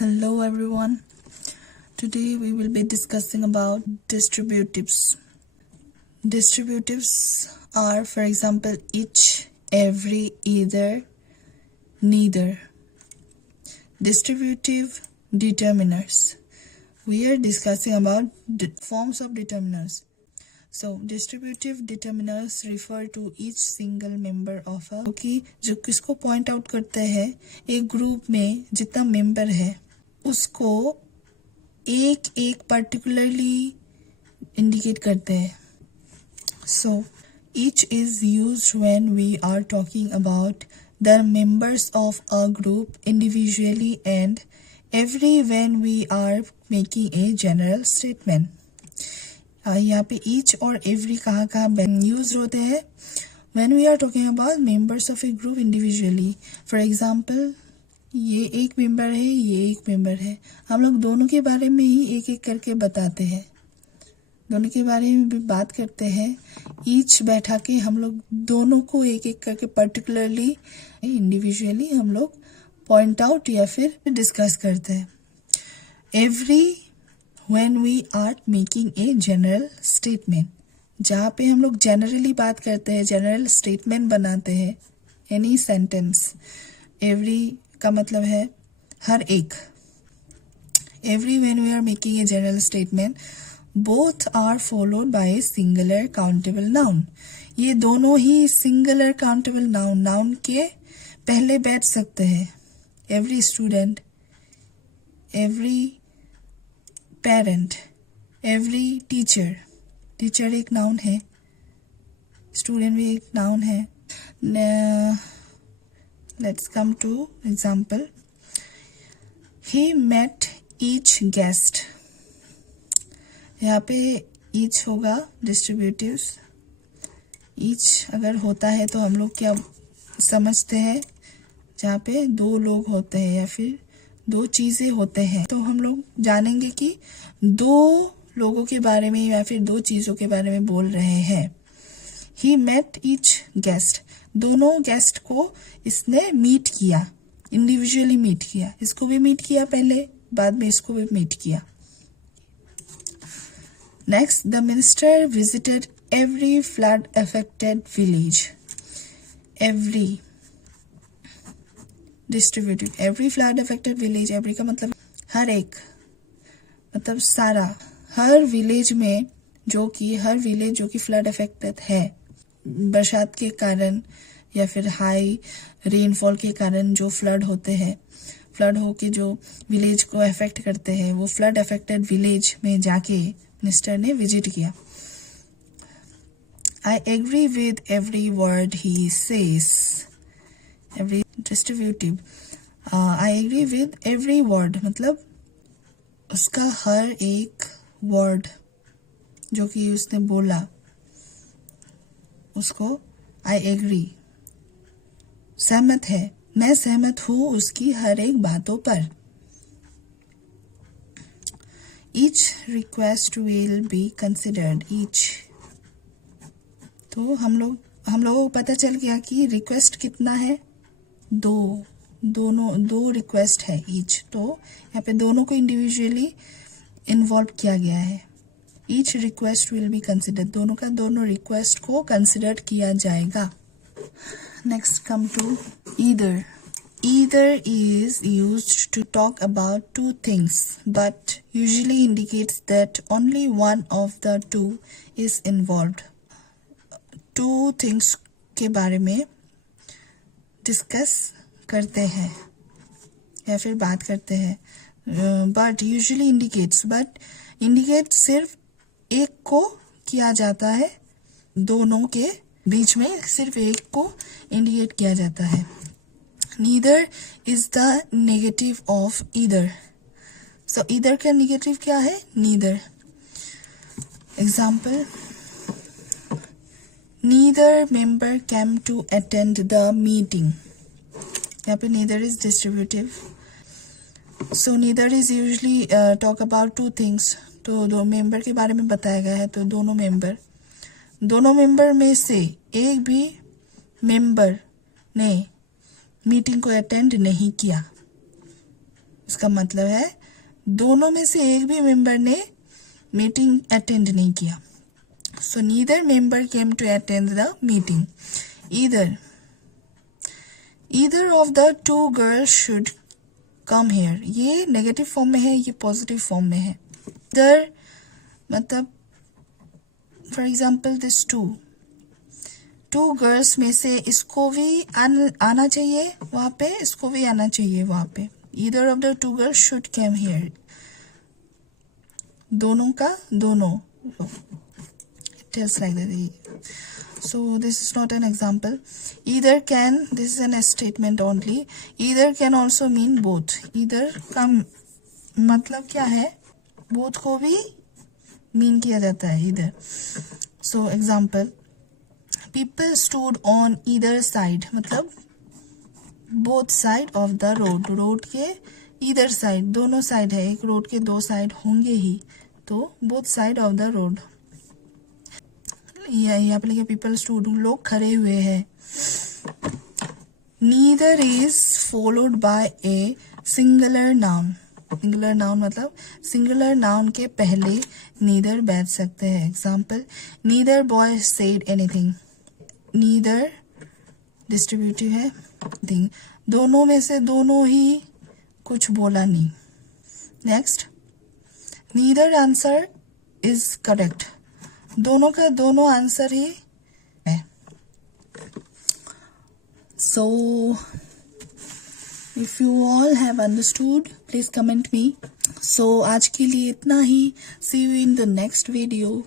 Hello everyone. Today we will be discussing about distributives. Distributives are, for example, each, every, either, neither. Distributive determiners. We are discussing about forms of determiners. So distributive determiners refer to each single member of a कि जो किसको point out करते हैं एक group में जितना member है उसको एक एक पर्टिकुलरली इंडिकेट करते हैं. So each is used when we are talking about the members of a group individually and every when we are making a general statement. यहाँ पे each और every कहाँ यूज होते हैं when we are talking about members of a group individually. For example, ये एक member है, ये एक मेंबर है, हम लोग दोनों के बारे में ही एक एक करके बताते हैं, दोनों के बारे में भी बात करते हैं. ईच बैठा के हम लोग दोनों को एक एक करके पर्टिकुलरली इंडिविजुअली हम लोग पॉइंट आउट या फिर डिस्कस करते हैं. Every when we are making a general statement, जहाँ पे हम लोग जनरली बात करते हैं, जनरल स्टेटमेंट बनाते हैं, एनी सेंटेंस. एवरी का मतलब है हर एक. Every when we are making a general statement, both are followed by a singular countable noun. ये दोनों ही सिंगुलर काउंटेबल नाउन के पहले बैठ सकते हैं. Every student, every parent, every teacher. Teacher एक नाउन है, स्टूडेंट भी एक नाउन है. Let's come to example. He met each guest. यहाँ पे ईच होगा डिस्ट्रीब्यूटिव्स. ईच अगर होता है तो हम लोग क्या समझते हैं, जहाँ पे दो लोग होते हैं या फिर दो चीजें होते हैं, तो हम लोग जानेंगे कि दो लोगों के बारे में या फिर दो चीजों के बारे में बोल रहे हैं. He met each guest. दोनों गेस्ट को इसने मीट किया, इंडिविजुअली मीट किया. इसको भी मीट किया पहले, बाद में इसको भी मीट किया. Next, the minister visited every flood affected village. Every distributive. Every flood affected village. Every का मतलब हर एक, मतलब सारा. हर विलेज में जो कि फ्लड अफेक्टेड है, बरसात के कारण या फिर हाई रेनफॉल के कारण जो फ्लड होते हैं, फ्लड होके जो विलेज को अफेक्ट करते हैं, वो फ्लड अफेक्टेड विलेज में जाके मिनिस्टर ने विजिट किया. I agree with every word he says. Every distributive. I agree with every word मतलब उसका हर एक वर्ड जो कि उसने बोला उसको आई एग्री, सहमत है, मैं सहमत हूं उसकी हर एक बातों पर. Each request will be considered. Each, तो हम लोगों को पता चल गया कि रिक्वेस्ट कितना है, दो रिक्वेस्ट है ईच. तो यहाँ पे दोनों को इंडिविजुअली इन्वॉल्व किया गया है. Each request will be considered. दोनों रिक्वेस्ट को कंसिडर किया जाएगा. Next come to either. Either is used to talk about two things but usually indicates that only one of the two is involved. Two things के बारे में discuss करते हैं या फिर बात करते हैं. बट यूजुअली इंडिकेट सिर्फ एक को किया जाता है, दोनों के बीच में सिर्फ एक को इंडिकेट किया जाता है. Neither is the negative of either. So either का negative क्या है? Neither. Example, neither member came to attend the meeting. यहाँ पे neither is distributive. So neither is usually talk about two things. तो दो मेंबर के बारे में बताया गया है, तो दोनों मेंबर में से एक भी मेंबर ने मीटिंग को अटेंड नहीं किया. इसका मतलब है दोनों में से एक भी मेंबर ने मीटिंग अटेंड नहीं किया. So neither member came to attend the meeting. Either of the two girls should come here. ये नेगेटिव फॉर्म में है, ये पॉजिटिव फॉर्म में है. इधर मतलब for example this two girls में से इसको भी आना चाहिए वहां पे, इसको भी आना चाहिए वहां पे. Either of the two girls should come hair. दोनों का दोनों. It is like that. So this is not an example. Either can, this is a statement only. Either can also mean both. Either का मतलब क्या है, both को भी mean किया जाता है either. So example, people stood on either side, मतलब both side of the road. Road के either side, दोनों साइड है, एक रोड के दो साइड होंगे ही, तो both side of the road. यहाँ पे लिखे पीपल स्टूड, लोग खड़े हुए हैं. Neither is followed by a singular noun. Singular noun मतलब सिंगुलर नाउन के पहले नीदर बैठ सकते हैं. Example, neither boy said anything. Neither distributive है. दोनों में से दोनों ही कुछ बोला नहीं. Next, neither answer is correct. दोनों का दोनों आंसर ही है. So if you all have understood please comment me. So आज के लिए इतना ही. See you in the next video.